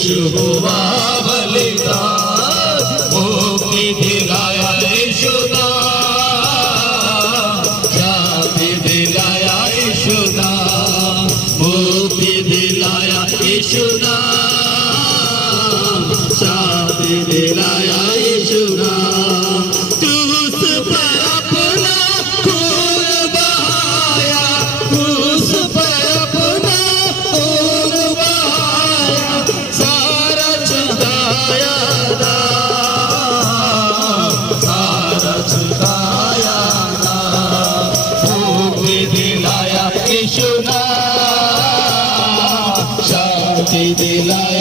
यीशु हुआ बलिदान, मुक्ति दिलाया यीशु नाम, शांति दिलाया यीशु नाम, मुक्ति दिलाया यीशु नाम, शांति दिलाया यीशु नाम। तू उस पर अपना खून बहाया, तू उस पर अपना खून बहाया, सारा चुकाया नाम, सारा चुकाया नाम, मुक्ति दिलाया यीशु नाम, शांति दिलाया